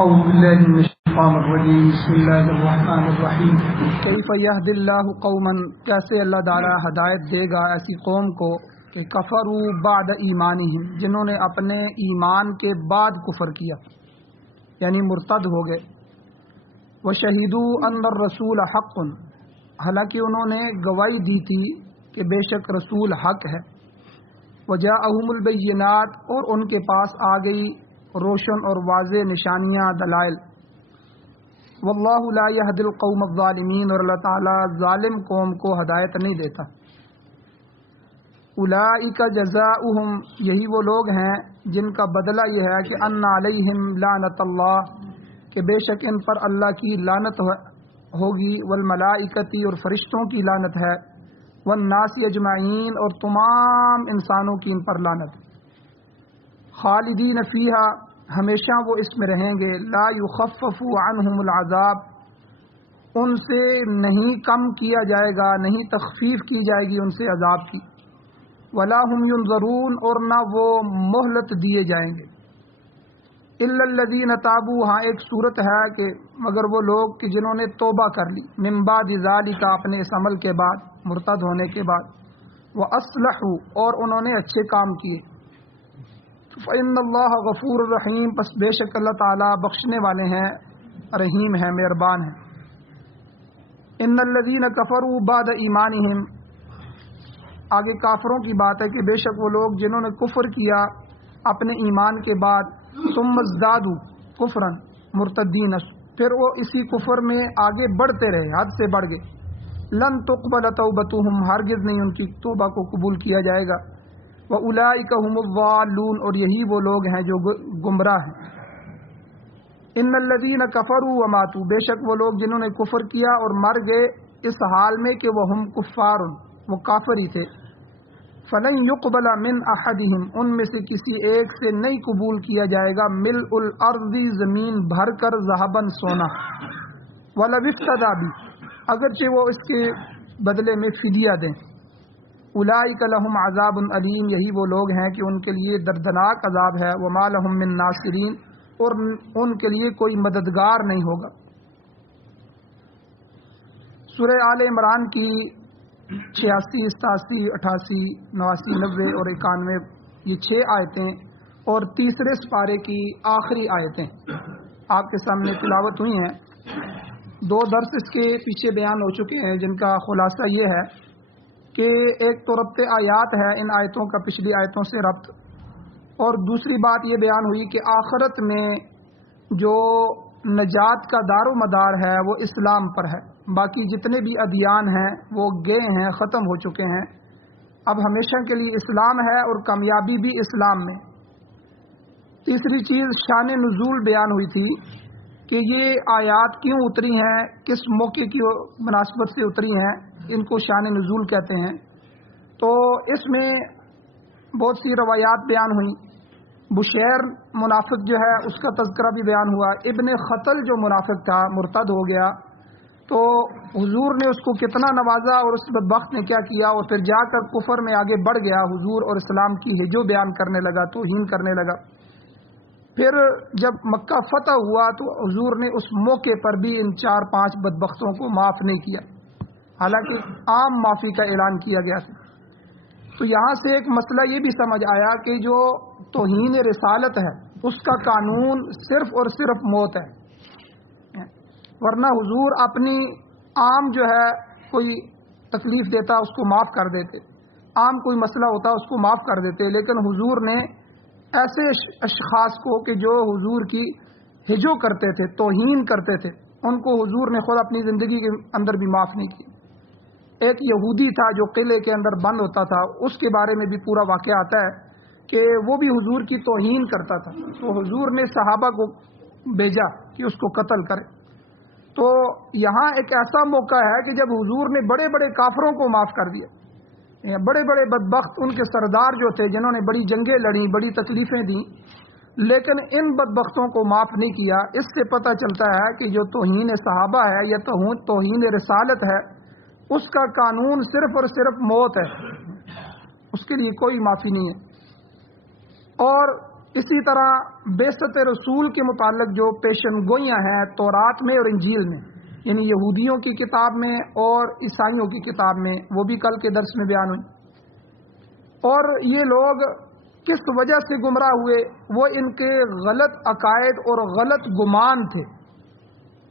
اعوذ باللہ من الشیطان الرجیم بسم اللہ الرحمن الرحیم کیف یہدی اللہ قوما، کیسے اللہ تعالی ہدایت دے گا ایسی قوم کو کہ کفروا بعد ایمانہم، جنہوں نے اپنے ایمان کے بعد کفر کیا یعنی مرتد ہو گئے. وشہدوا ان الرسول حق، حالانکہ انہوں نے گواہی دی تھی کہ بے شک رسول حق ہے. وجاءہم البینات، اور ان کے پاس آ گئی روشن اور واضح نشانیاں دلائل. واللہ لا یہدی القوم الظالمین، اور اللہ تعالی ظالم قوم کو ہدایت نہیں دیتا. اولئک جزاؤہم، یہی وہ لوگ ہیں جن کا بدلہ یہ ہے کہ ان علیہم لعنت اللہ، کہ بے شک ان پر اللہ کی لعنت ہوگی. والملائکۃ، اور فرشتوں کی لعنت ہے. والناس اجمعین، اور تمام انسانوں کی ان پر لعنت. خالدین فیہا، ہمیشہ وہ اس میں رہیں گے. لا یخفف عنہم العذاب، ان سے نہیں کم کیا جائے گا، نہیں تخفیف کی جائے گی ان سے عذاب کی. ولا ہم ینظرون، اور نہ وہ مہلت دیے جائیں گے. الا الذین تابوا، ہاں ایک صورت ہے کہ مگر وہ لوگ کہ جنہوں نے توبہ کر لی. من بعد ذالک، اپنے اس عمل کے بعد، مرتد ہونے کے بعد. واصلحوا، اور انہوں نے اچھے کام کیے. فإن اللہ غفور الرحیم، پس بے شک اللہ تعالیٰ بخشنے والے ہیں، رحیم ہیں، مہربان ہیں. ان الذین کفروا بعد ایمانہم، آگے کافروں کی بات ہے کہ بے شک وہ لوگ جنہوں نے کفر کیا اپنے ایمان کے بعد. ثم ازدادوا کفرا مرتدین، پھر وہ اسی کفر میں آگے بڑھتے رہے، حد سے بڑھ گئے. لن تقبل توبتہم، ہرگز نہیں ان کی توبہ کو قبول کیا جائے گا. وَأُولَئِكَ هُمُ الضَّالُّونَ، اور یہی وہ لوگ ہیں جو گمراہ ہیں. ان الذین کفروا وماتوا، بے شک وہ لوگ جنہوں نے کفر کیا اور مر گئے اس حال میں کہ وہ ہم کفار، وہ کافر ہی تھے. فلن يقبل من احدہم، ان میں سے کسی ایک سے نہیں قبول کیا جائے گا. ملء الارض، زمین بھر کر، ذهبا سونا. ولو افتدی بھی، اگرچہ وہ اس کے بدلے میں فدیہ دیں. اولئک لہم عذاب علیم، یہی وہ لوگ ہیں کہ ان کے لیے دردناک عذاب ہے. وما لہم من ناصرین، اور ان کے لیے کوئی مددگار نہیں ہوگا. سورہ آل عمران کی 86، 87، 88، 89، 90 اور 91، یہ 6 آیتیں اور تیسرے سپارے کی آخری آیتیں آپ کے سامنے تلاوت ہوئی ہیں. 2 درس اس کے پیچھے بیان ہو چکے ہیں، جن کا خلاصہ یہ ہے کہ ایک تو ربط آیات ہے ان آیتوں کا پچھلی آیتوں سے ربط، اور دوسری بات یہ بیان ہوئی کہ آخرت میں جو نجات کا دار و مدار ہے وہ اسلام پر ہے. باقی جتنے بھی ادیان ہیں وہ گئے ہیں، ختم ہو چکے ہیں. اب ہمیشہ کے لیے اسلام ہے اور کامیابی بھی اسلام میں. تیسری چیز شان نزول بیان ہوئی تھی کہ یہ آیات کیوں اتری ہیں، کس موقع کی مناسبت سے اتری ہیں، ان کو شان نزول کہتے ہیں. تو اس میں بہت سی روایات بیان ہوئیں. بشیر منافق جو ہے اس کا تذکرہ بھی بیان ہوا. ابن خطل جو منافق تھا، مرتد ہو گیا، تو حضور نے اس کو کتنا نوازا اور اس بدبخت نے کیا کیا، اور پھر جا کر کفر میں آگے بڑھ گیا، حضور اور اسلام کی ہجو بیان کرنے لگا، توہین کرنے لگا. پھر جب مکہ فتح ہوا تو حضور نے اس موقع پر بھی ان 4-5 بدبختوں کو معاف نہیں کیا، حالانکہ عام معافی کا اعلان کیا گیا تھا. تو یہاں سے ایک مسئلہ یہ بھی سمجھ آیا کہ جو توہین رسالت ہے اس کا قانون صرف اور صرف موت ہے. ورنہ حضور اپنی عام جو ہے کوئی تکلیف دیتا اس کو معاف کر دیتے، عام کوئی مسئلہ ہوتا اس کو معاف کر دیتے. لیکن حضور نے ایسے اشخاص کو کہ جو حضور کی ہجو کرتے تھے، توہین کرتے تھے، ان کو حضور نے خود اپنی زندگی کے اندر بھی معاف نہیں کی. ایک یہودی تھا جو قلعے کے اندر بند ہوتا تھا، اس کے بارے میں بھی پورا واقعہ آتا ہے کہ وہ بھی حضور کی توہین کرتا تھا. تو حضور نے صحابہ کو بھیجا کہ اس کو قتل کرے. تو یہاں ایک ایسا موقع ہے کہ جب حضور نے بڑے بڑے کافروں کو معاف کر دیا، بڑے بڑے بدبخت ان کے سردار جو تھے جنہوں نے بڑی جنگیں لڑیں، بڑی تکلیفیں دیں، لیکن ان بدبختوں کو معاف نہیں کیا. اس سے پتہ چلتا ہے کہ جو توہین صحابہ ہے یا توہین رسالت ہے، اس کا قانون صرف اور صرف موت ہے، اس کے لیے کوئی معافی نہیں ہے. اور اسی طرح بعثت رسول کے متعلق جو پیشن گوئیاں ہیں تورات میں اور انجیل میں، یعنی یہودیوں کی کتاب میں اور عیسائیوں کی کتاب میں، وہ بھی کل کے درس میں بیان ہوئی. اور یہ لوگ کس وجہ سے گمراہ ہوئے؟ وہ ان کے غلط عقائد اور غلط گمان تھے.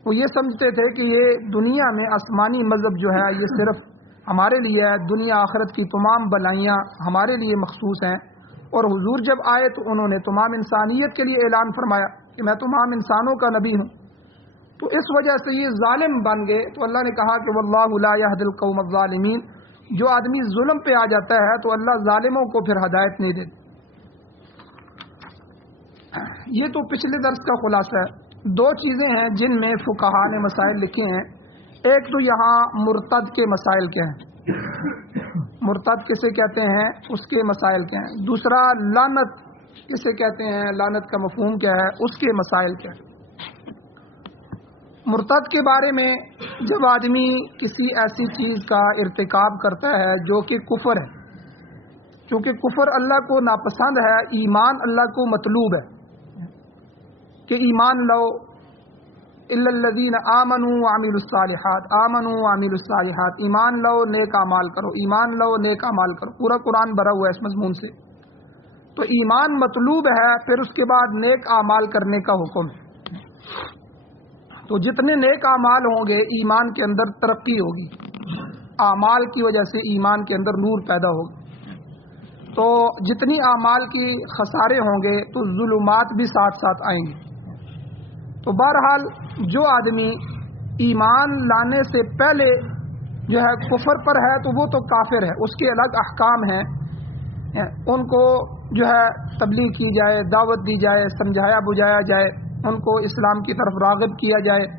وہ یہ سمجھتے تھے کہ یہ دنیا میں آسمانی مذہب جو ہے یہ صرف ہمارے لیے ہے، دنیا آخرت کی تمام بلائیاں ہمارے لیے مخصوص ہیں. اور حضور جب آئے تو انہوں نے تمام انسانیت کے لیے اعلان فرمایا کہ میں تمام انسانوں کا نبی ہوں. تو اس وجہ سے یہ ظالم بن گئے. تو اللہ نے کہا کہ واللہ لا یہدی القوم الظالمین، جو آدمی ظلم پہ آ جاتا ہے تو اللہ ظالموں کو پھر ہدایت نہیں دیتا. یہ تو پچھلے درس کا خلاصہ ہے. دو چیزیں ہیں جن میں فقہا نے مسائل لکھے ہیں. ایک تو یہاں مرتد کے مسائل کیا ہیں، مرتد کسے کہتے ہیں اس کے مسائل کیا ہیں. دوسرا لعنت کسے کہتے ہیں، لعنت کا مفہوم کیا ہے، اس کے مسائل کیا ہیں. مرتد کے بارے میں جب آدمی کسی ایسی چیز کا ارتکاب کرتا ہے جو کہ کفر ہے، کیونکہ کفر اللہ کو ناپسند ہے، ایمان اللہ کو مطلوب ہے کہ ایمان لو الا الذین آمنوا وعملوا الصالحات، آمنوا وعملوا الصالحات، ایمان لو نیک اعمال کرو، ایمان لو نیک اعمال کرو. پورا قرآن بھرا ہوا ہے اس مضمون سے. تو ایمان مطلوب ہے، پھر اس کے بعد نیک اعمال کرنے کا حکم ہے. تو جتنے نیک اعمال ہوں گے ایمان کے اندر ترقی ہوگی، اعمال کی وجہ سے ایمان کے اندر نور پیدا ہوگا. تو جتنی اعمال کی خسارے ہوں گے تو ظلمات بھی ساتھ ساتھ آئیں گے. تو بہرحال جو آدمی ایمان لانے سے پہلے جو ہے کفر پر ہے تو وہ تو کافر ہے، اس کے الگ احکام ہیں. ان کو جو ہے تبلیغ کی جائے، دعوت دی جائے، سمجھایا بجھایا جائے، ان کو اسلام کی طرف راغب کیا جائے.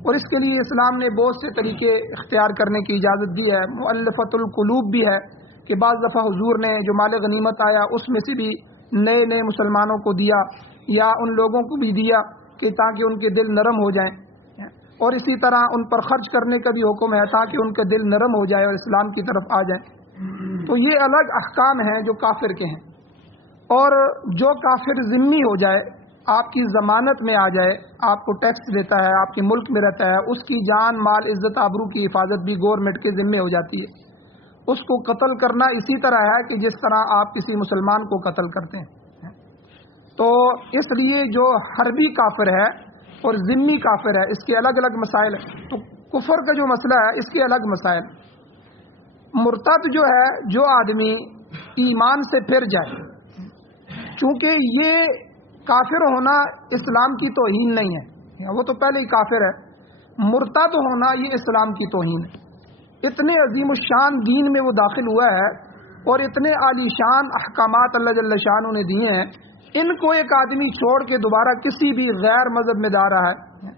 اور اس کے لیے اسلام نے بہت سے طریقے اختیار کرنے کی اجازت دی ہے. مؤلفۃ القلوب بھی ہے کہ بعض دفعہ حضور نے جو مال غنیمت آیا اس میں سے بھی نئے نئے مسلمانوں کو دیا، یا ان لوگوں کو بھی دیا کہ تاکہ ان کے دل نرم ہو جائیں. اور اسی طرح ان پر خرچ کرنے کا بھی حکم ہے تاکہ ان کے دل نرم ہو جائے اور اسلام کی طرف آ جائیں. تو یہ الگ احکام ہیں جو کافر کے ہیں. اور جو کافر ذمہ ہو جائے، آپ کی ضمانت میں آ جائے، آپ کو ٹیکس دیتا ہے، آپ کے ملک میں رہتا ہے، اس کی جان مال عزت آبرو کی حفاظت بھی گورنمنٹ کے ذمہ ہو جاتی ہے. اس کو قتل کرنا اسی طرح ہے کہ جس طرح آپ کسی مسلمان کو قتل کرتے ہیں. تو اس لیے جو حربی کافر ہے اور ذمی کافر ہے اس کے الگ الگ مسائل ہیں. تو کفر کا جو مسئلہ ہے اس کے الگ مسائل. مرتد جو ہے جو آدمی ایمان سے پھر جائے، چونکہ یہ کافر ہونا اسلام کی توہین نہیں ہے، وہ تو پہلے ہی کافر ہے. مرتد ہونا یہ اسلام کی توہین ہے. اتنے عظیم الشان دین میں وہ داخل ہوا ہے اور اتنے عالی شان احکامات اللہ جل شانہ نے دیے ہیں. ان کو ایک آدمی چھوڑ کے دوبارہ کسی بھی غیر مذہب میں جا رہا ہے،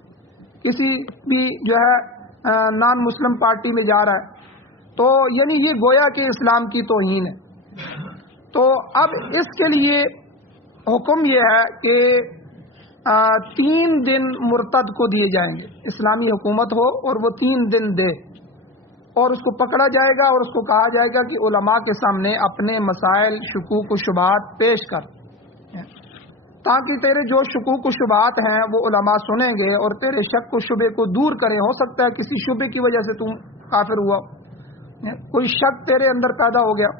کسی بھی جو ہے نان مسلم پارٹی میں جا رہا ہے، تو یعنی یہ گویا کہ اسلام کی توہین ہے. تو اب اس کے لیے حکم یہ ہے کہ 3 دن مرتد کو دیے جائیں گے. اسلامی حکومت ہو اور وہ 3 دن دے، اور اس کو پکڑا جائے گا اور اس کو کہا جائے گا کہ علماء کے سامنے اپنے مسائل شکوک و شبہات پیش کر، تاکہ تیرے جو شکوک و شبہات ہیں وہ علماء سنیں گے اور تیرے شک و شبے کو دور کریں. ہو سکتا ہے کسی شبے کی وجہ سے تم کافر ہوا، کوئی شک تیرے اندر پیدا ہو گیا،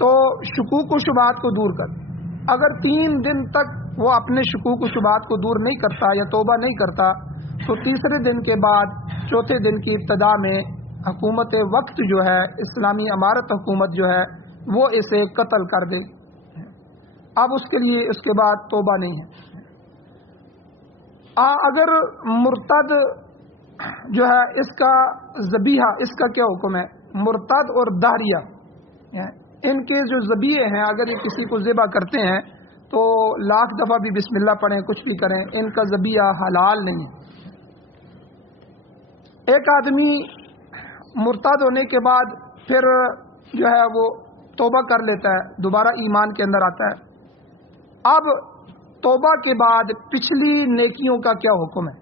تو شکوک و شبہات کو دور کر. اگر 3 دن تک وہ اپنے شکوک و شبہات کو دور نہیں کرتا یا توبہ نہیں کرتا تو تیسرے دن کے بعد چوتھے دن کی ابتدا میں حکومت وقت جو ہے، اسلامی امارت حکومت جو ہے، وہ اسے قتل کر دے. اب اس کے لیے اس کے بعد توبہ نہیں ہے. اگر مرتد جو ہے اس کا ذبیحہ، اس کا کیا حکم ہے؟ مرتد اور داہریہ، ان کے جو ذبیحے ہیں اگر یہ کسی کو ذبح کرتے ہیں تو 1,00,000 دفعہ بھی بسم اللہ پڑھیں، کچھ بھی کریں، ان کا ذبیحہ حلال نہیں ہے. ایک آدمی مرتد ہونے کے بعد پھر جو ہے وہ توبہ کر لیتا ہے، دوبارہ ایمان کے اندر آتا ہے. اب توبہ کے بعد پچھلی نیکیوں کا کیا حکم ہے؟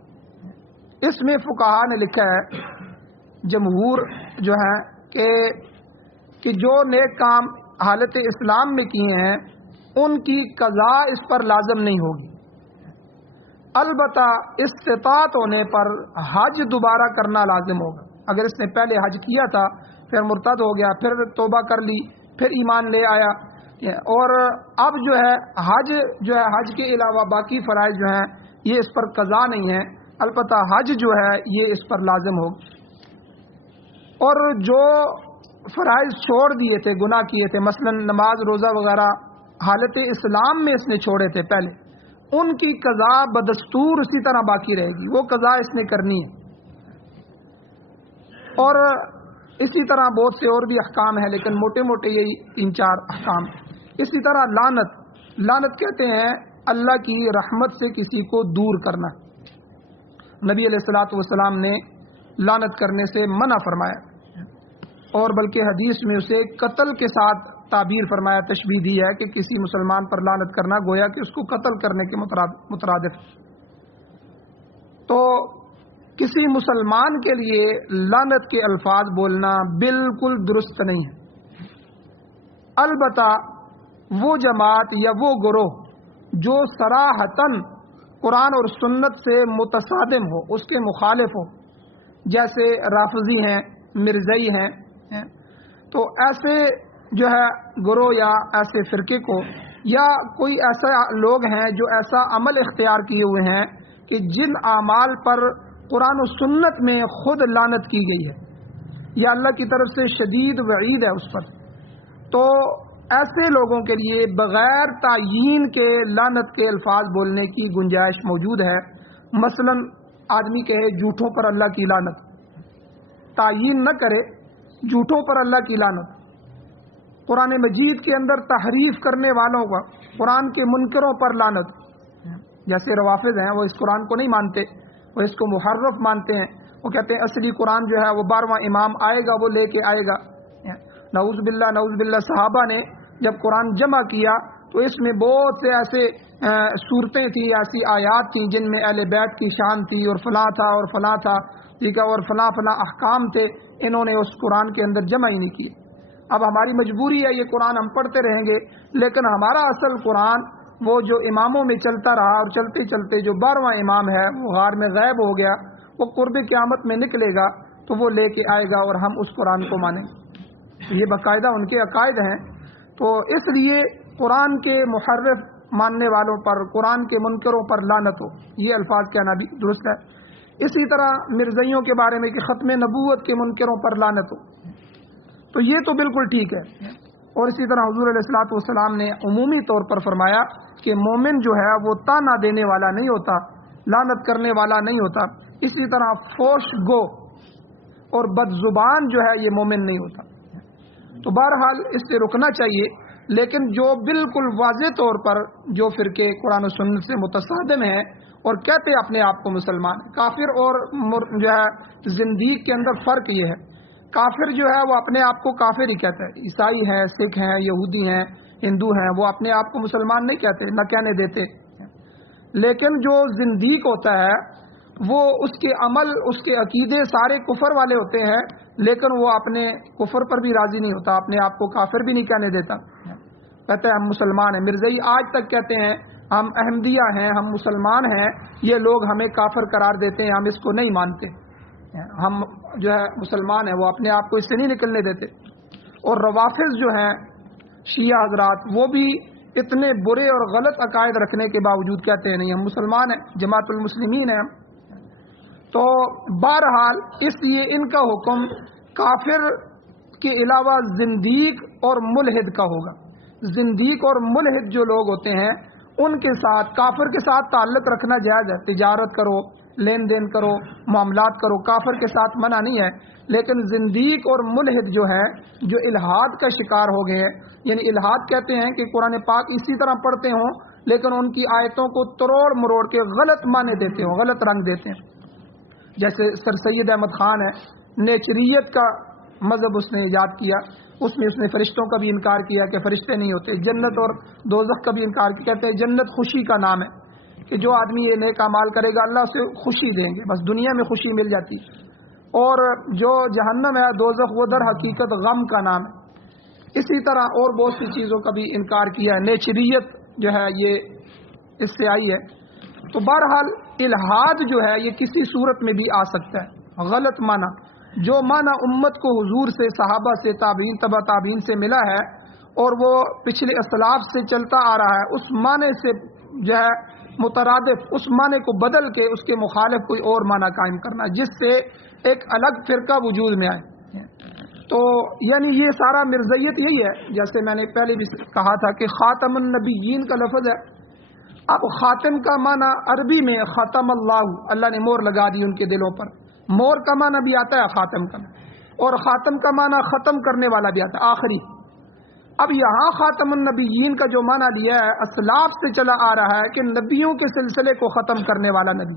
اس میں فقہا نے لکھا ہے، جمہور جو ہیں کہ جو نیک کام حالت اسلام میں کیے ہیں ان کی قضا اس پر لازم نہیں ہوگی، البتہ استطاعت ہونے پر حج دوبارہ کرنا لازم ہوگا۔ اگر اس نے پہلے حج کیا تھا، پھر مرتد ہو گیا، پھر توبہ کر لی، پھر ایمان لے آیا، اور اب جو ہے حج کے علاوہ باقی فرائض جو ہیں یہ اس پر قضا نہیں ہے، البتہ حج جو ہے یہ اس پر لازم ہوگا۔ اور جو فرائض چھوڑ دیے تھے، گناہ کیے تھے، مثلا نماز روزہ وغیرہ حالت اسلام میں اس نے چھوڑے تھے پہلے، ان کی قضا بدستور اسی طرح باقی رہے گی، وہ قضا اس نے کرنی ہے۔ اور اسی طرح بہت سے اور بھی احکام ہیں، لیکن موٹے موٹے یہی 3-4 احکام۔ اسی طرح لعنت کہتے ہیں اللہ کی رحمت سے کسی کو دور کرنا۔ نبی علیہ الصلوۃ والسلام نے لعنت کرنے سے منع فرمایا، اور بلکہ حدیث میں اسے قتل کے ساتھ تعبیر فرمایا، تشبیہ دی ہے کہ کسی مسلمان پر لعنت کرنا گویا کہ اس کو قتل کرنے کے مترادف۔ تو کسی مسلمان کے لیے لعنت کے الفاظ بولنا بالکل درست نہیں ہے، البتہ وہ جماعت یا وہ گروہ جو صراحتاً قرآن اور سنت سے متصادم ہو، اس کے مخالف ہو، جیسے رافضی ہیں، مرزئی ہیں، تو ایسے جو ہے گروہ یا ایسے فرقے کو، یا کوئی ایسا لوگ ہیں جو ایسا عمل اختیار کیے ہوئے ہیں کہ جن اعمال پر قرآن و سنت میں خود لعنت کی گئی ہے یا اللہ کی طرف سے شدید وعید ہے اس پر، تو ایسے لوگوں کے لیے بغیر تعیین کے لعنت کے الفاظ بولنے کی گنجائش موجود ہے۔ مثلا آدمی کہے جھوٹوں پر اللہ کی لعنت، تعیین نہ کرے، جھوٹوں پر اللہ کی لعنت، قرآن مجید کے اندر تحریف کرنے والوں کا، قرآن کے منکروں پر لعنت، جیسے روافض ہیں وہ اس قرآن کو نہیں مانتے، وہ اس کو محرف مانتے ہیں، وہ کہتے ہیں اصلی قرآن جو ہے وہ 12واں امام آئے گا وہ لے کے آئے گا۔ نعوذ باللہ صحابہ نے جب قرآن جمع کیا تو اس میں بہت سے ایسے صورتیں تھیں، ایسی آیات تھیں جن میں اہل بیت کی شان تھی، اور فلاں تھا اور فلاں تھا، ٹھیک ہے، اور فلاں احکام تھے، انہوں نے اس قرآن کے اندر جمع ہی نہیں کیے۔ اب ہماری مجبوری ہے، یہ قرآن ہم پڑھتے رہیں گے، لیکن ہمارا اصل قرآن وہ جو اماموں میں چلتا رہا، اور چلتے چلتے جو 12واں امام ہے وہ غار میں غائب ہو گیا، وہ قرب قیامت میں نکلے گا تو وہ لے کے آئے گا اور ہم اس قرآن کو مانیں گے۔ یہ باقاعدہ ان کے عقائد ہیں، تو اس لیے قرآن کے محرف ماننے والوں پر، قرآن کے منکروں پر لعنت ہو، یہ الفاظ کہنا بھی درست ہے۔ اسی طرح مرزائیوں کے بارے میں کہ ختم نبوت کے منکروں پر لعنت ہو، تو یہ تو بالکل ٹھیک ہے۔ اور اسی طرح حضور علیہ الصلوۃ والسلام نے عمومی طور پر فرمایا کہ مومن جو ہے وہ طعنہ دینے والا نہیں ہوتا، لعنت کرنے والا نہیں ہوتا۔ اسی طرح فوش گو اور بد زبان جو ہے یہ مومن نہیں ہوتا۔ تو بہرحال اس سے رکنا چاہیے، لیکن جو بالکل واضح طور پر جو فرقے قرآن و سنت سے متصادم ہیں اور کہتے اپنے آپ کو مسلمان، کافر اور جو ہے زندیق کے اندر فرق یہ ہے، کافر جو ہے وہ اپنے آپ کو کافر ہی کہتا ہے، عیسائی ہیں، سکھ ہیں، یہودی ہیں، ہندو ہیں، وہ اپنے آپ کو مسلمان نہیں کہتے، نہ کہنے دیتے۔ لیکن جو زندیق ہوتا ہے وہ اس کے عمل، اس کے عقیدے سارے کفر والے ہوتے ہیں، لیکن وہ اپنے کفر پر بھی راضی نہیں ہوتا، اپنے آپ کو کافر بھی نہیں کہنے دیتا، کہتے ہیں ہم مسلمان ہیں۔ مرزائی آج تک کہتے ہیں ہم احمدیہ ہیں، ہم مسلمان ہیں، یہ لوگ ہمیں کافر قرار دیتے ہیں، ہم اس کو نہیں مانتے، ہم جو ہے مسلمان ہیں، وہ اپنے آپ کو اس سے نہیں نکلنے دیتے۔ اور روافض جو ہیں شیعہ حضرات، وہ بھی اتنے برے اور غلط عقائد رکھنے کے باوجود کہتے ہیں نہیں ہم مسلمان ہیں، جماعت المسلمین ہیں ہم۔ تو بہرحال اس لیے ان کا حکم کافر کے علاوہ زندیق اور ملحد کا ہوگا۔ زندیق اور ملحد جو لوگ ہوتے ہیں ان کے ساتھ، کافر کے ساتھ تعلق رکھنا جائز ہے، تجارت کرو، لین دین کرو، معاملات کرو، کافر کے ساتھ منع نہیں ہے۔ لیکن زندیق اور ملحد جو ہے، جو الحاد کا شکار ہو گئے ہیں، یعنی الحاد کہتے ہیں کہ قرآن پاک اسی طرح پڑھتے ہوں لیکن ان کی آیتوں کو تروڑ مروڑ کے غلط معنی دیتے ہوں، غلط رنگ دیتے ہیں۔ جیسے سر سید احمد خان ہے، نیچریت کا مذہب اس نے ایجاد کیا، اس میں فرشتوں کا بھی انکار کیا کہ فرشتے نہیں ہوتے، جنت اور دوزخ کا بھی انکار کیا، کہتے ہیں جنت خوشی کا نام ہے کہ جو آدمی یہ نیک اعمال کرے گا اللہ اسے خوشی دیں گے، بس دنیا میں خوشی مل جاتی، اور جو جہنم ہے دوزخ وہ در حقیقت غم کا نام ہے۔ اسی طرح اور بہت سی چیزوں کا بھی انکار کیا ہے. نیچریت جو ہے یہ اس سے آئی ہے. تو بہرحال الحاد جو ہے یہ کسی صورت میں بھی آ سکتا ہے. غلط معنی جو معنی امت کو حضور سے، صحابہ سے، تابعین، تبع تابعین سے ملا ہے اور وہ پچھلے اسلاف سے چلتا آ رہا ہے، اس معنی سے جو ہے مترادف اس معنی کو بدل کے اس کے مخالف کوئی اور معنی قائم کرنا جس سے ایک الگ فرقہ وجود میں آئے. تو یعنی یہ سارا مرزیت یہی ہے. جیسے میں نے پہلے بھی کہا تھا کہ خاتم النبیین کا لفظ ہے. اب خاتم کا معنی عربی میں ختم اللہ نے مور لگا دی ان کے دلوں پر. مور کا معنی بھی آتا ہے خاتم کا، اور خاتم کا معنی ختم کرنے والا بھی آتا ہے، آخری. اب یہاں خاتم النبیین کا جو معنی لیا ہے اسلاف سے چلا آ رہا ہے کہ نبیوں کے سلسلے کو ختم کرنے والا نبی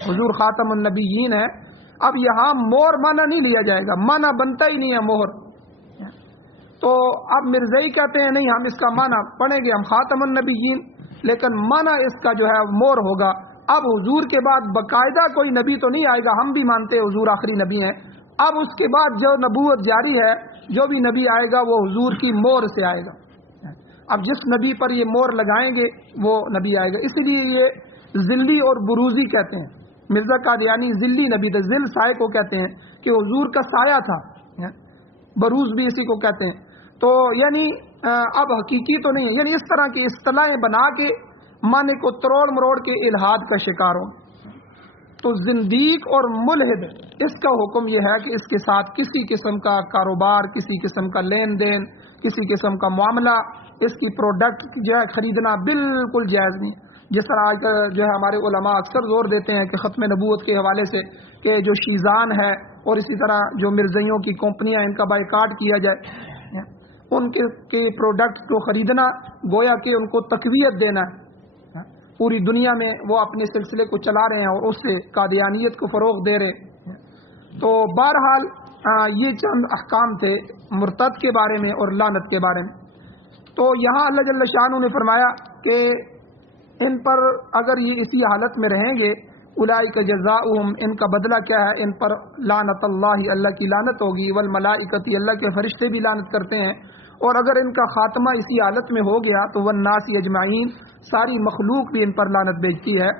حضور خاتم النبیین ہے. اب یہاں مور معنی نہیں لیا جائے گا، معنی بنتا ہی نہیں ہے مہر. تو اب مرزائی کہتے ہیں نہیں، ہم اس کا معنی پڑھیں گے ہم خاتم النبیین، لیکن معنی اس کا جو ہے مور ہوگا. اب حضور کے بعد باقاعدہ کوئی نبی تو نہیں آئے گا، ہم بھی مانتے ہیں حضور آخری نبی ہیں. اب اس کے بعد جو نبوت جاری ہے، جو بھی نبی آئے گا وہ حضور کی مور سے آئے گا. اب جس نبی پر یہ مور لگائیں گے وہ نبی آئے گا. اس لیے یہ ذلی اور بروزی کہتے ہیں. مرزا قادیانی ذلی نبی تھا، ذل سائے کو کہتے ہیں کہ حضور کا سایہ تھا. بروز بھی اسی کو کہتے ہیں. تو یعنی اب حقیقی تو نہیں ہے، یعنی اس طرح کی اصطلاحیں بنا کے معنی کو تروڑ مروڑ کے الحاد کا شکار ہو. تو زندیق اور ملحد اس کا حکم یہ ہے کہ اس کے ساتھ کسی قسم کا کاروبار، کسی قسم کا لین دین، کسی قسم کا معاملہ، اس کی پروڈکٹ جو ہے خریدنا بالکل جائز نہیں. جس طرح آج جو ہے ہمارے علماء اکثر زور دیتے ہیں کہ ختم نبوت کے حوالے سے کہ جو شیزان ہے اور اسی طرح جو مرزائیوں کی کمپنیاں ان کا بائیکاٹ کیا جائے، ان کے پروڈکٹ کو خریدنا گویا کہ ان کو تقویت دینا ہے. پوری دنیا میں وہ اپنے سلسلے کو چلا رہے ہیں اور اس سے قادیانیت کو فروغ دے رہے ہیں. تو بہرحال یہ چند احکام تھے مرتد کے بارے میں اور لعنت کے بارے میں. تو یہاں اللہ جل شانہ نے فرمایا کہ ان پر اگر یہ اسی حالت میں رہیں گے، اولئک جزاؤہم، ان کا بدلہ کیا ہے، ان پر لعنت اللہ، اللہ کی لعنت ہوگی، والملائکۃ، اللہ کے فرشتے بھی لعنت کرتے ہیں. اور اگر ان کا خاتمہ اسی حالت میں ہو گیا تو والناس اجمعین، ساری مخلوق بھی ان پر لعنت بھیجتی ہے.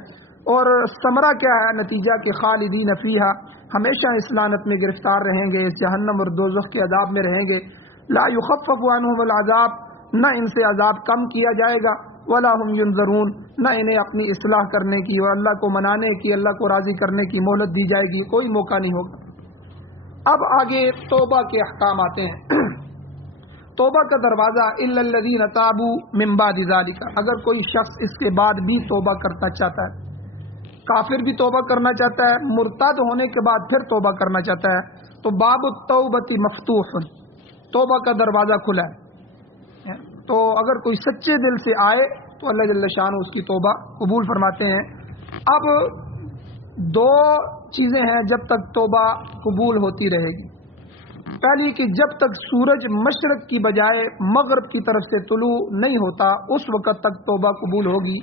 اور ثمرہ کیا ہے، نتیجہ کہ خالدین فیہا، ہمیشہ اس لعنت میں گرفتار رہیں گے، اس جہنم اور دوزخ کے عذاب میں رہیں گے. لا یخفف عنہم العذاب، نہ ان سے عذاب کم کیا جائے گا، ولا هم ينظرون، نہ انہیں اپنی اصلاح کرنے کی اور اللہ کو منانے کی، اللہ کو راضی کرنے کی مہلت دی جائے گی، کوئی موقع نہیں ہوگا. اب آگے توبہ کے احکام آتے ہیں. توبہ کا دروازہ الا الذین تابوا من بعد ذلک، اگر کوئی شخص اس کے بعد بھی توبہ کرنا چاہتا ہے، کافر بھی توبہ کرنا چاہتا ہے، مرتد ہونے کے بعد پھر توبہ کرنا چاہتا ہے، تو باب التوبۃ مفتوح، توبہ کا دروازہ کھلا ہے. تو اگر کوئی سچے دل سے آئے تو اللہ جل شانہ اس کی توبہ قبول فرماتے ہیں. اب دو چیزیں ہیں جب تک توبہ قبول ہوتی رہے گی. پہلی کہ جب تک سورج مشرق کی بجائے مغرب کی طرف سے طلوع نہیں ہوتا اس وقت تک توبہ قبول ہوگی.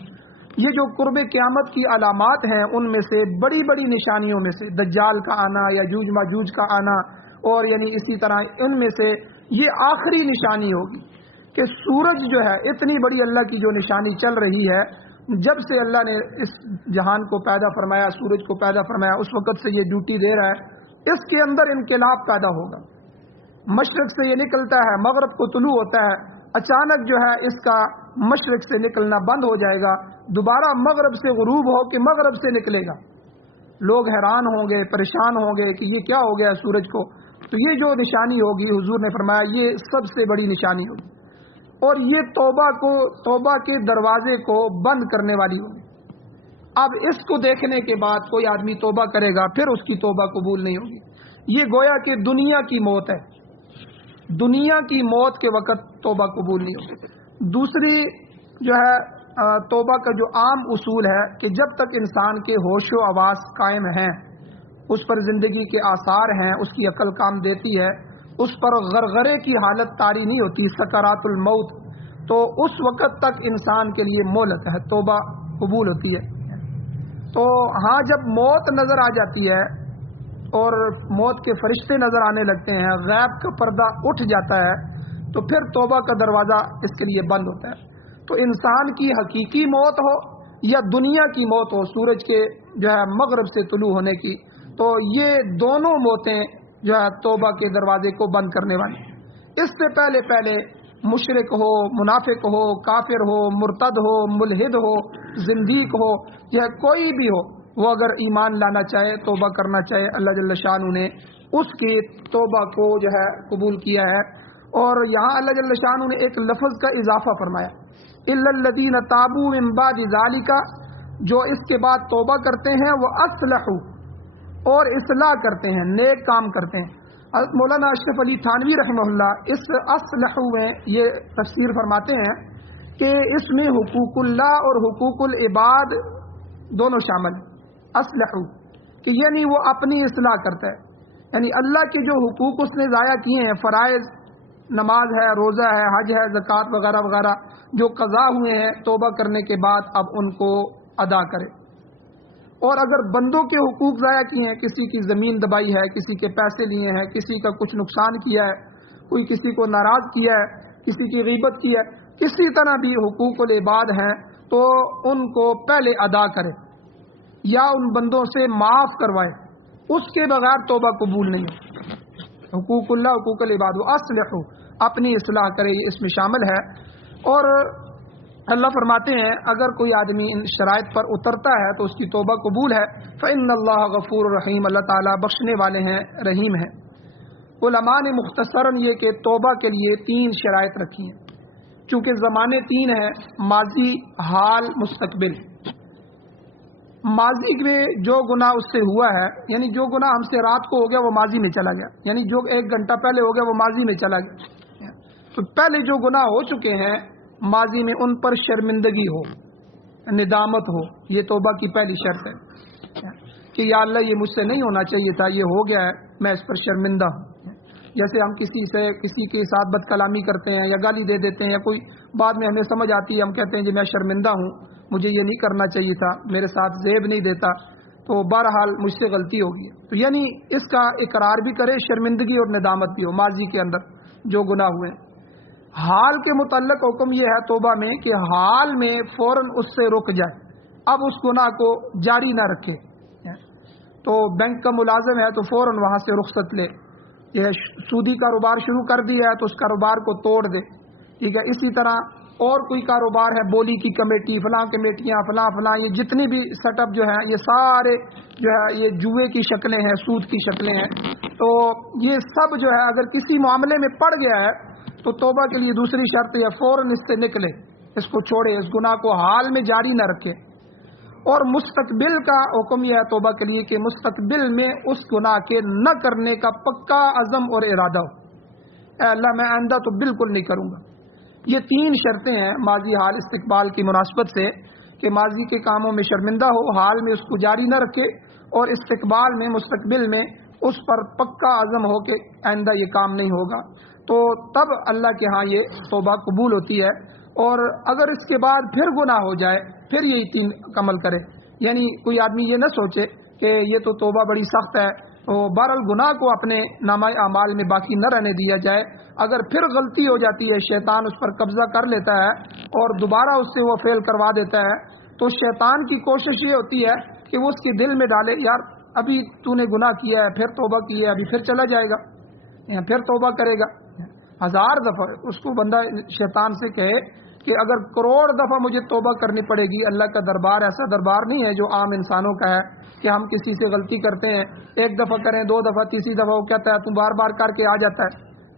یہ جو قرب قیامت کی علامات ہیں ان میں سے بڑی بڑی نشانیوں میں سے دجال کا آنا، یاجوج ماجوج کا آنا، اور یعنی اسی طرح ان میں سے یہ آخری نشانی ہوگی کہ سورج جو ہے، اتنی بڑی اللہ کی جو نشانی چل رہی ہے، جب سے اللہ نے اس جہان کو پیدا فرمایا، سورج کو پیدا فرمایا، اس وقت سے یہ ڈیوٹی دے رہا ہے. اس کے اندر انقلاب پیدا ہوگا. مشرق سے یہ نکلتا ہے، مغرب کو طلوع ہوتا ہے، اچانک جو ہے اس کا مشرق سے نکلنا بند ہو جائے گا، دوبارہ مغرب سے غروب ہو کہ مغرب سے نکلے گا. لوگ حیران ہوں گے، پریشان ہوں گے کہ یہ کیا ہو گیا سورج کو. تو یہ جو نشانی ہوگی حضور نے فرمایا یہ سب سے بڑی نشانی ہوگی، اور یہ توبہ کے دروازے کو بند کرنے والی ہوگی. اب اس کو دیکھنے کے بعد کوئی آدمی توبہ کرے گا پھر اس کی توبہ قبول نہیں ہوگی. یہ گویا کہ دنیا کی موت ہے، دنیا کی موت کے وقت توبہ قبول نہیں ہوگی. دوسری جو ہے توبہ کا جو عام اصول ہے کہ جب تک انسان کے ہوش و حواس قائم ہیں، اس پر زندگی کے آثار ہیں، اس کی عقل کام دیتی ہے، اس پر غرغرے کی حالت طاری نہیں ہوتی، سکرات الموت، تو اس وقت تک انسان کے لیے مہلت ہے، توبہ قبول ہوتی ہے. تو ہاں جب موت نظر آ جاتی ہے اور موت کے فرشتے نظر آنے لگتے ہیں، غیب کا پردہ اٹھ جاتا ہے، تو پھر توبہ کا دروازہ اس کے لیے بند ہوتا ہے۔ تو انسان کی حقیقی موت ہو یا دنیا کی موت ہو، سورج کے جو ہے مغرب سے طلوع ہونے کی، تو یہ دونوں موتیں جو ہے توبہ کے دروازے کو بند کرنے والی۔ اس سے پہلے مشرک ہو، منافق ہو، کافر ہو، مرتد ہو، ملحد ہو، زندیق ہو، یا کوئی بھی ہو، وہ اگر ایمان لانا چاہے، توبہ کرنا چاہے، اللہ جل شانہ نے اس کی توبہ کو جو ہے قبول کیا ہے۔ اور یہاں اللہ جل شانہ نے ایک لفظ کا اضافہ فرمایا، الا الذین تابوا من بعد ذلک، جو اس کے بعد توبہ کرتے ہیں، وہ اصلحوا، اور اصلاح کرتے ہیں، نیک کام کرتے ہیں۔ مولانا اشرف علی تھانوی رحمہ اللہ اس اصلحوا میں یہ تفسیر فرماتے ہیں کہ اس میں حقوق اللہ اور حقوق العباد دونوں شامل ہیں۔ اصلحوا کہ یعنی وہ اپنی اصلاح کرتا ہے، یعنی اللہ کے جو حقوق اس نے ضائع کیے ہیں، فرائض، نماز ہے، روزہ ہے، حج ہے، زکوٰۃ وغیرہ وغیرہ جو قضا ہوئے ہیں، توبہ کرنے کے بعد اب ان کو ادا کرے۔ اور اگر بندوں کے حقوق ضائع کیے ہیں، کسی کی زمین دبائی ہے، کسی کے پیسے لیے ہیں، کسی کا کچھ نقصان کیا ہے، کوئی کسی کو ناراض کیا ہے، کسی کی غیبت کی ہے، کسی طرح بھی حقوق العباد ہیں، تو ان کو پہلے ادا کرے یا ان بندوں سے معاف کروائے، اس کے بغیر توبہ قبول نہیں ہے۔ حقوق اللہ، حقوق العباد، اصلحوا، اپنی اصلاح کرے، یہ اس میں شامل ہے۔ اور اللہ فرماتے ہیں اگر کوئی آدمی ان شرائط پر اترتا ہے تو اس کی توبہ قبول ہے۔ فإن اللہ غفور رحیم، اللہ تعالیٰ بخشنے والے ہیں، رحیم ہیں۔ علماء نے مختصراً یہ کہ توبہ کے لیے 3 شرائط رکھی ہیں، چونکہ زمانے 3 ہیں، ماضی، حال، مستقبل۔ ماضی میں جو گناہ اس سے ہوا ہے، یعنی جو گناہ ہم سے رات کو ہو گیا وہ ماضی میں چلا گیا، یعنی جو 1 گھنٹہ پہلے ہو گیا وہ ماضی میں چلا گیا۔ تو پہلے جو گناہ ہو چکے ہیں ماضی میں، ان پر شرمندگی ہو، ندامت ہو، یہ توبہ کی پہلی شرط ہے کہ یا اللہ یہ مجھ سے نہیں ہونا چاہیے تھا، یہ ہو گیا ہے، میں اس پر شرمندہ ہوں۔ جیسے ہم کسی کے ساتھ بد کلامی کرتے ہیں یا گالی دے دیتے ہیں، یا کوئی بعد میں ہمیں سمجھ آتی ہے، ہم کہتے ہیں جی میں شرمندہ ہوں، مجھے یہ نہیں کرنا چاہیے تھا، میرے ساتھ زیب نہیں دیتا، تو بہرحال مجھ سے غلطی ہوگی۔ تو یعنی اس کا اقرار بھی کرے، شرمندگی اور ندامت بھی ہو ماضی کے اندر جو گناہ ہوئے۔ حال کے متعلق حکم یہ ہے توبہ میں کہ حال میں فوراً اس سے رک جائے، اب اس گناہ کو جاری نہ رکھے۔ تو بینک کا ملازم ہے تو فوراً وہاں سے رخصت لے، یہ سودی کاروبار شروع کر دیا ہے تو اس کاروبار کو توڑ دے، ٹھیک ہے۔ اسی طرح اور کوئی کاروبار ہے، بولی کی کمیٹی، فلاں کمیٹیاں، فلاں یہ جتنی بھی سیٹ اپ جو ہیں، یہ سارے جو ہے یہ جوئے کی شکلیں ہیں، سود کی شکلیں ہیں۔ تو یہ سب جو ہے اگر کسی معاملے میں پڑ گیا ہے تو توبہ کے لیے دوسری شرط یہ فوراً اس سے نکلے، اس کو چھوڑے، اس گناہ کو حال میں جاری نہ رکھے۔ اور مستقبل کا حکم یہ ہے توبہ کے لیے کہ مستقبل میں اس گناہ کے نہ کرنے کا پکا عزم اور ارادہ ہو، اے اللہ میں آئندہ تو بالکل نہیں کروں گا۔ یہ 3 شرطیں ہیں ماضی، حال، استقبال کی مناسبت سے، کہ ماضی کے کاموں میں شرمندہ ہو، حال میں اس کو جاری نہ رکھے، اور استقبال میں، مستقبل میں اس پر پکا عزم ہو کہ آئندہ یہ کام نہیں ہوگا، تو تب اللہ کے ہاں یہ توبہ قبول ہوتی ہے۔ اور اگر اس کے بعد پھر گناہ ہو جائے پھر یہی 3 عمل کرے، یعنی کوئی آدمی یہ نہ سوچے کہ یہ تو توبہ بڑی سخت ہے، تو بہرحال گناہ کو اپنے نامہ اعمال میں باقی نہ رہنے دیا جائے۔ اگر پھر غلطی ہو جاتی ہے، شیطان اس پر قبضہ کر لیتا ہے اور دوبارہ اس سے وہ فعل کروا دیتا ہے، تو شیطان کی کوشش یہ ہوتی ہے کہ وہ اس کے دل میں ڈالے، یار ابھی تو نے گناہ کیا ہے، پھر توبہ کی ہے، ابھی پھر چلا جائے گا، پھر توبہ کرے گا۔ 1000 دفعہ اس کو بندہ شیطان سے کہے کہ اگر کروڑ دفعہ مجھے توبہ کرنی پڑے گی، اللہ کا دربار ایسا دربار نہیں ہے جو عام انسانوں کا ہے کہ ہم کسی سے غلطی کرتے ہیں، 1 دفعہ کریں، 2 دفعہ، تیسری دفعہ وہ کہتا ہے تم بار بار کر کے آ جاتا ہے،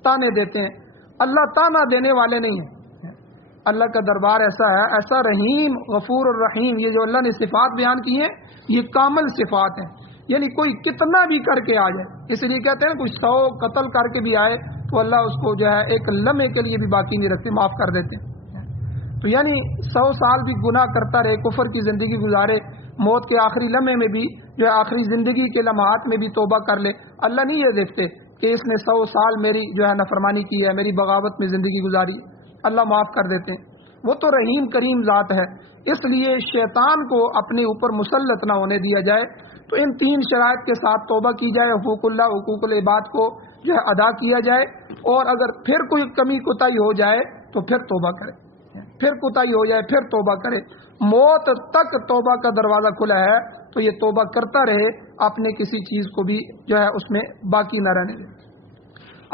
تانے دیتے ہیں۔ اللہ تانا دینے والے نہیں ہیں، اللہ کا دربار ایسا ہے، ایسا رحیم، غفور اور رحیم، یہ جو اللہ نے صفات بیان کی ہیں یہ کامل صفات ہیں، یعنی کوئی کتنا بھی کر کے آ جائے، اس لیے کہتے ہیں کوئی 100 قتل کر کے بھی آئے تو اللہ اس کو جو ہے ایک لمحے کے لیے بھی باقی نہیں رکھتے، معاف کر دیتے ہیں۔ تو یعنی 100 سال بھی گناہ کرتا رہے، کفر کی زندگی گزارے، موت کے آخری لمحے میں بھی جو ہے آخری زندگی کے لمحات میں بھی توبہ کر لے، اللہ نہیں یہ دیکھتے کہ اس نے 100 سال میری جو ہے نافرمانی کی ہے، میری بغاوت میں زندگی گزاری، اللہ معاف کر دیتے ہیں۔ وہ تو رحیم کریم ذات ہے، اس لیے شیطان کو اپنے اوپر مسلط نہ ہونے دیا جائے۔ تو ان 3 شرائط کے ساتھ توبہ کی جائے، حقوق اللہ حقوق العباد کو جو ہے ادا کیا جائے، اور اگر پھر کوئی کمی کوتاہی ہو جائے تو پھر توبہ کرے، پھر کوتاہی ہو جائے پھر توبہ کرے۔ موت تک توبہ کا دروازہ کھلا ہے، تو یہ توبہ کرتا رہے، اپنے کسی چیز کو بھی جو ہے اس میں باقی نہ رہنے دے۔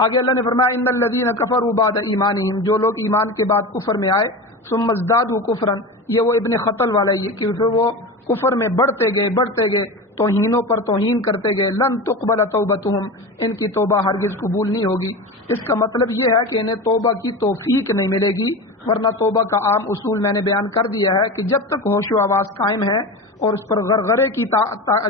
آگے اللہ نے فرمایا ان الذین کفروا بعد ایمانہم، جو لوگ ایمان کے بعد کفر میں آئے، ثم ازدادوا کفرا، یہ وہ ابن خطل والا ہی ہے کہ پھر وہ کفر میں بڑھتے گئے توہینوں پر توہین کرتے گئے، لن تقبل توبتہم، ان کی توبہ ہرگز قبول نہیں ہوگی۔ اس کا مطلب یہ ہے کہ انہیں توبہ کی توفیق نہیں ملے گی، ورنہ توبہ کا عام اصول میں نے بیان کر دیا ہے کہ جب تک ہوش و آواز قائم ہے اور اس پر غرغرے کی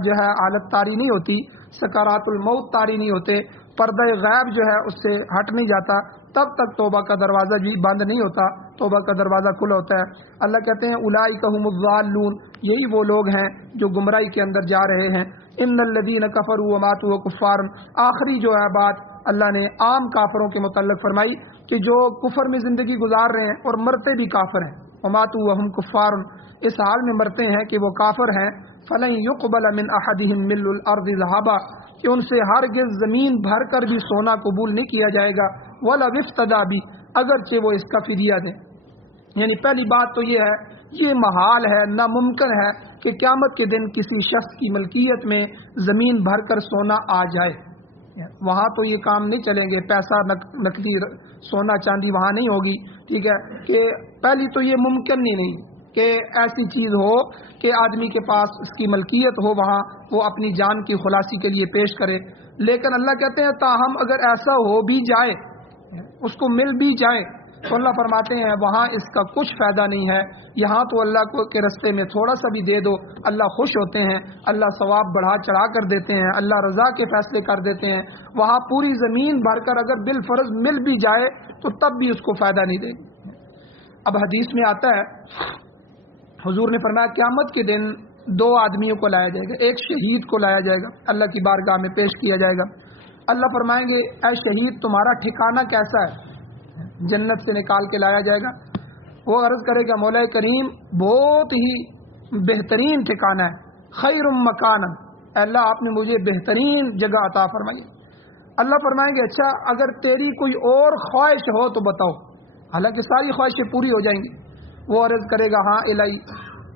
جو ہے حالت طاری نہیں ہوتی، سکرات الموت طاری نہیں ہوتے، پردہ غیب جو ہے اس سے ہٹ نہیں جاتا، تب تک توبہ کا دروازہ بھی بند نہیں ہوتا، توبہ کا دروازہ کھلا ہوتا ہے۔ اللہ کہتے ہیں اولئک هم الضالون، یہی وہ لوگ ہیں جو گمراہی کے اندر جا رہے ہیں۔ ان الذین کفروا وماتوا کفار، آخری جو ہے بات اللہ نے عام کافروں کے متعلق فرمائی کہ جو کفر میں زندگی گزار رہے ہیں اور مرتے بھی کافر ہیں، وماتوا وهم کفار، اس حال میں مرتے ہیں کہ وہ کافر ہیں، فلن يقبل من احدهم ملء الارض ذهبا، کہ ان سے ہرگز زمین بھر کر بھی سونا قبول نہیں کیا جائے گا، ولا افتدی بھی، اگرچہ وہ اس کا فدیہ دیں۔ یعنی پہلی بات تو یہ ہے، یہ محال ہے، ناممکن ہے کہ قیامت کے دن کسی شخص کی ملکیت میں زمین بھر کر سونا آ جائے، وہاں تو یہ کام نہیں چلیں گے، پیسہ نقدی سونا چاندی وہاں نہیں ہوگی، ٹھیک ہے، کہ پہلی تو یہ ممکن ہی نہیں کہ ایسی چیز ہو کہ آدمی کے پاس اس کی ملکیت ہو، وہاں وہ اپنی جان کی خلاصی کے لیے پیش کرے۔ لیکن اللہ کہتے ہیں تاہم اگر ایسا ہو بھی جائے، اس کو مل بھی جائے، تو اللہ فرماتے ہیں وہاں اس کا کچھ فائدہ نہیں ہے۔ یہاں تو اللہ کو کے رستے میں تھوڑا سا بھی دے دو، اللہ خوش ہوتے ہیں، اللہ ثواب بڑھا چڑھا کر دیتے ہیں، اللہ رضا کے فیصلے کر دیتے ہیں۔ وہاں پوری زمین بھر کر اگر بالفرض مل بھی جائے تو تب بھی اس کو فائدہ نہیں دے گی۔ اب حدیث میں آتا ہے، حضور نے فرمایا قیامت کے دن 2 آدمیوں کو لایا جائے گا، ایک شہید کو لایا جائے گا، اللہ کی بارگاہ میں پیش کیا جائے گا۔ اللہ فرمائیں گے اے شہید تمہارا ٹھکانہ کیسا ہے؟ جنت سے نکال کے لایا جائے گا۔ وہ عرض کرے گا مولا کریم بہت ہی بہترین ٹھکانہ ہے، خیر مکانا، اللہ آپ نے مجھے بہترین جگہ عطا فرمائی۔ اللہ فرمائیں گے اچھا اگر تیری کوئی اور خواہش ہو تو بتاؤ، حالانکہ ساری خواہشیں پوری ہو جائیں گی۔ وہ عرض کرے گا ہاں الہی،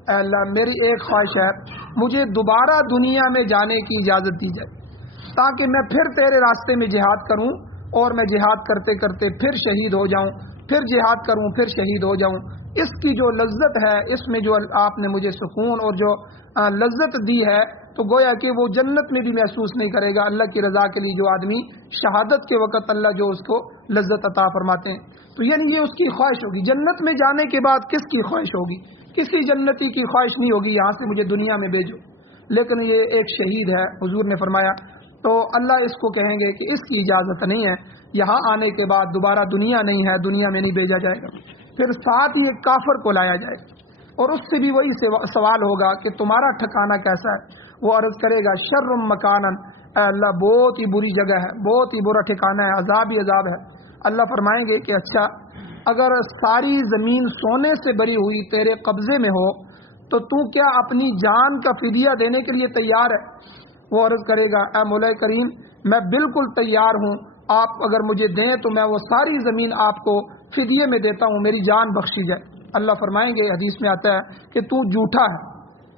اے اللہ میری ایک خواہش ہے، مجھے دوبارہ دنیا میں جانے کی اجازت دی جائے تاکہ میں پھر تیرے راستے میں جہاد کروں، اور میں جہاد کرتے کرتے پھر شہید ہو جاؤں، پھر جہاد کروں پھر شہید ہو جاؤں۔ اس کی جو لذت ہے، اس میں جو آپ نے مجھے سکون اور جو لذت دی ہے، تو گویا کہ وہ جنت میں بھی محسوس نہیں کرے گا۔ اللہ کی رضا کے لیے جو آدمی شہادت کے وقت اللہ جو اس کو لذت عطا فرماتے ہیں، تو یعنی یہ اس کی خواہش ہوگی۔ جنت میں جانے کے بعد کس کی خواہش ہوگی؟ کسی جنتی کی خواہش نہیں ہوگی یہاں سے مجھے دنیا میں بھیجو، لیکن یہ ایک شہید ہے، حضور نے فرمایا، تو اللہ اس کو کہیں گے کہ اس کی اجازت نہیں ہے، یہاں آنے کے بعد دوبارہ دنیا نہیں ہے، دنیا میں نہیں بھیجا جائے گا۔ پھر ساتھ ہی ایک کافر کو لایا جائے اور اس سے بھی وہی سوال ہوگا کہ تمہارا ٹھکانہ کیسا ہے؟ وہ عرض کرے گا شر مکانن، اے اللہ بہت ہی بری جگہ ہے، بہت ہی برا ٹھکانہ ہے، عذاب ہی عذاب ہے۔ اللہ فرمائیں گے کہ اچھا اگر ساری زمین سونے سے بھری ہوئی تیرے قبضے میں ہو تو کیا اپنی جان کا فدیہ دینے کے لیے تیار ہے؟ وہ عرض کرے گا اے مولا کریم میں بالکل تیار ہوں، آپ اگر مجھے دیں تو میں وہ ساری زمین آپ کو فدیے میں دیتا ہوں، میری جان بخشی جائے۔ اللہ فرمائیں گے، حدیث میں آتا ہے کہ تو جھوٹا ہے،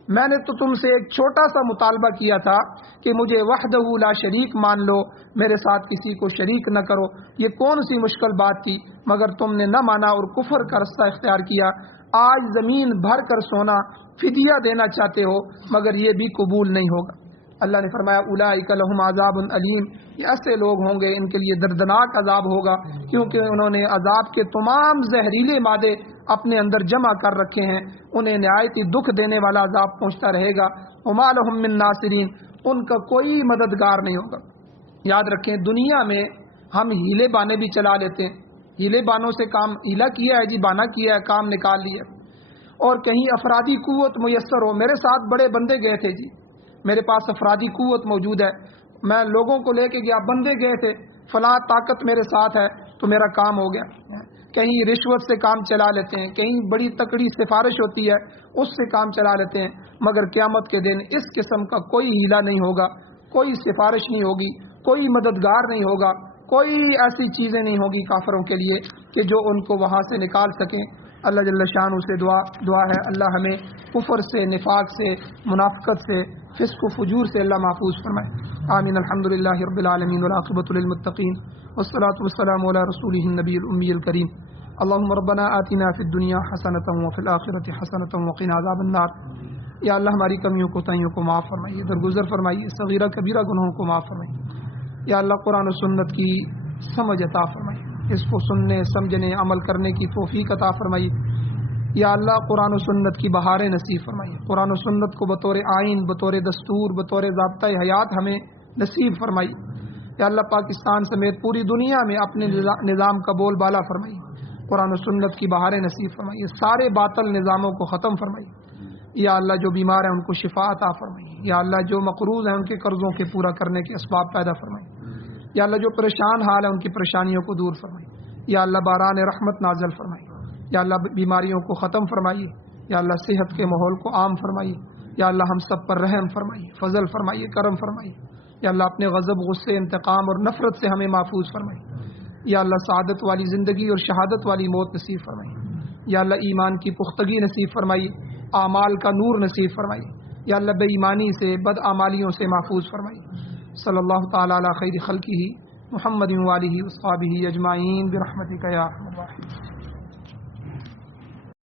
میں نے تو تم سے ایک چھوٹا سا مطالبہ کیا تھا کہ مجھے وحدہ لا شریک مان لو، میرے ساتھ کسی کو شریک نہ کرو، یہ کون سی مشکل بات تھی، مگر تم نے نہ مانا اور کفر کا رستہ اختیار کیا۔ آج زمین بھر کر سونا فدیہ دینا چاہتے ہو، مگر یہ بھی قبول نہیں ہوگا۔ اللہ نے فرمایا اولئک لہم عذاب علیم، یہ ایسے لوگ ہوں گے ان کے لیے دردناک عذاب ہوگا، کیونکہ انہوں نے عذاب کے تمام زہریلے مادے اپنے اندر جمع کر رکھے ہیں، انہیں نہایت ہی دکھ دینے والا عذاب پہنچتا رہے گا۔ وما لہم من ناصرین، ان کا کوئی مددگار نہیں ہوگا۔ یاد رکھیں دنیا میں ہم ہیلے بانے بھی چلا لیتے ہیں، ہیلے بانوں سے کام، ہیلا کیا ہے جی، بانا کیا ہے، کام نکال لیا، اور کہیں افرادی قوت میسر ہو۔ میرے ساتھ بڑے بندے گئے تھے جی، میرے پاس افرادی قوت موجود ہے، میں لوگوں کو لے کے گیا، بندے گئے تھے، فلاں طاقت میرے ساتھ ہے تو میرا کام ہو گیا۔ کہیں رشوت سے کام چلا لیتے ہیں، کہیں بڑی تکڑی سفارش ہوتی ہے اس سے کام چلا لیتے ہیں، مگر قیامت کے دن اس قسم کا کوئی ہیلا نہیں ہوگا، کوئی سفارش نہیں ہوگی، کوئی مددگار نہیں ہوگا، کوئی ایسی چیزیں نہیں ہوگی کافروں کے لیے کہ جو ان کو وہاں سے نکال سکیں۔ اللہ جل شانہ سے دعا ہے اللہ ہمیں کفر سے، نفاق سے، منافقت سے، فسق و فجور سے اللہ محفوظ فرمائے۔ آمین۔ الحمدللہ رب العالمین والعاقبۃ للمتقین والصلاۃ والسلام علی رسولہ النبی الامی الکریم۔ اللہم ربنا آتنا فی الدنیا حسنۃ وفی الآخرۃ حسنۃ وقنا عذاب النار۔ یا اللہ ہماری کمیوں کوتاہیوں کو معاف فرمائیے، درگزر فرمائیے، صغیرہ کبیرہ گناہوں کو معاف فرمائیے۔ یا اللہ قرآن و سنت کی سمجھ عطا فرمائیے، اس کو سننے، سمجھنے، عمل کرنے کی توفیق عطا فرمائیے۔ یا اللہ قرآن و سنت کی بہاریں نصیب فرمائیے، قرآن و سنت کو بطور آئین، بطور دستور، بطور ضابطۂ حیات ہمیں نصیب فرمائیے۔ یا اللہ پاکستان سمیت پوری دنیا میں اپنے نظام کا بول بالا فرمائیے، قرآن و سنت کی بہاریں نصیب فرمائیے، سارے باطل نظاموں کو ختم فرمائیے۔ یا اللہ جو بیمار ہیں ان کو شفا عطا فرمائیے۔ یا اللہ جو مقروض ہیں ان کے قرضوں کے پورا کرنے کے اسباب پیدا فرمائیے۔ یا اللہ جو پریشان حال ہے ان کی پریشانیوں کو دور فرمائیے۔ یا اللہ باران رحمت نازل فرمائیے۔ یا اللہ بیماریوں کو ختم فرمائیے۔ یا اللہ صحت کے ماحول کو عام فرمائیے۔ یا اللہ ہم سب پر رحم فرمائیے، فضل فرمائیے، کرم فرمائیے۔ یا اللہ اپنے غضب، غصے، انتقام اور نفرت سے ہمیں محفوظ فرمائیے۔ یا اللہ سعادت والی زندگی اور شہادت والی موت نصیب فرمائیے۔ یا اللہ ایمان کی پختگی نصیب فرمائیے، اعمال کا نور نصیب فرمائیے۔ یا اللہ بے ایمانی سے، بد اعمالیوں سے محفوظ فرمائیے۔ صلی اللہ تعالی علی خیر خلقہ محمد و آلہ و اصحابہ اجمعین برحمتک یا ارحم الراحمین۔